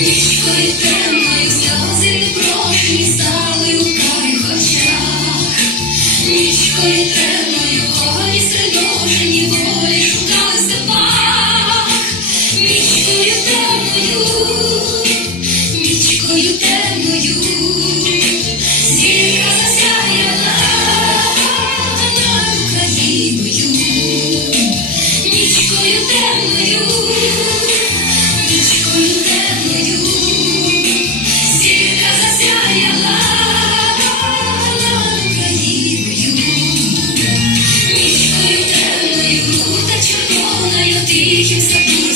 Нічкою темною сльози непрохні стали у карих очах, нічкою темною коні стриножені волі шукали степах, нічкою темною, нічкою темною, зірка засяяла над Україною, нічкою темною. тихим саду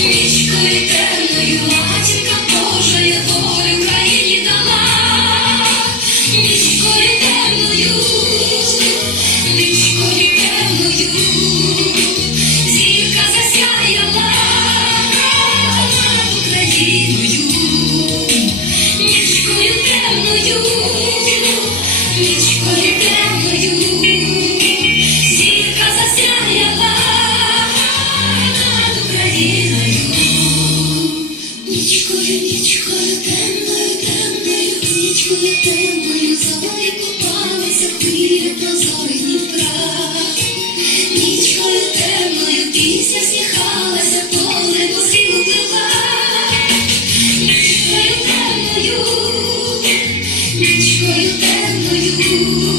нічкою темною матінка Божа я країні дала, нічкою темною, нічкою темною, зірка засяяла. Над Україну. нічкою, нічкою, темною, темною, нічкою темною, зорі купалися хвиля прозорих прав. нічкою темною, пісня сміхалася, поле по пила, нічкою темною, нічкою темною.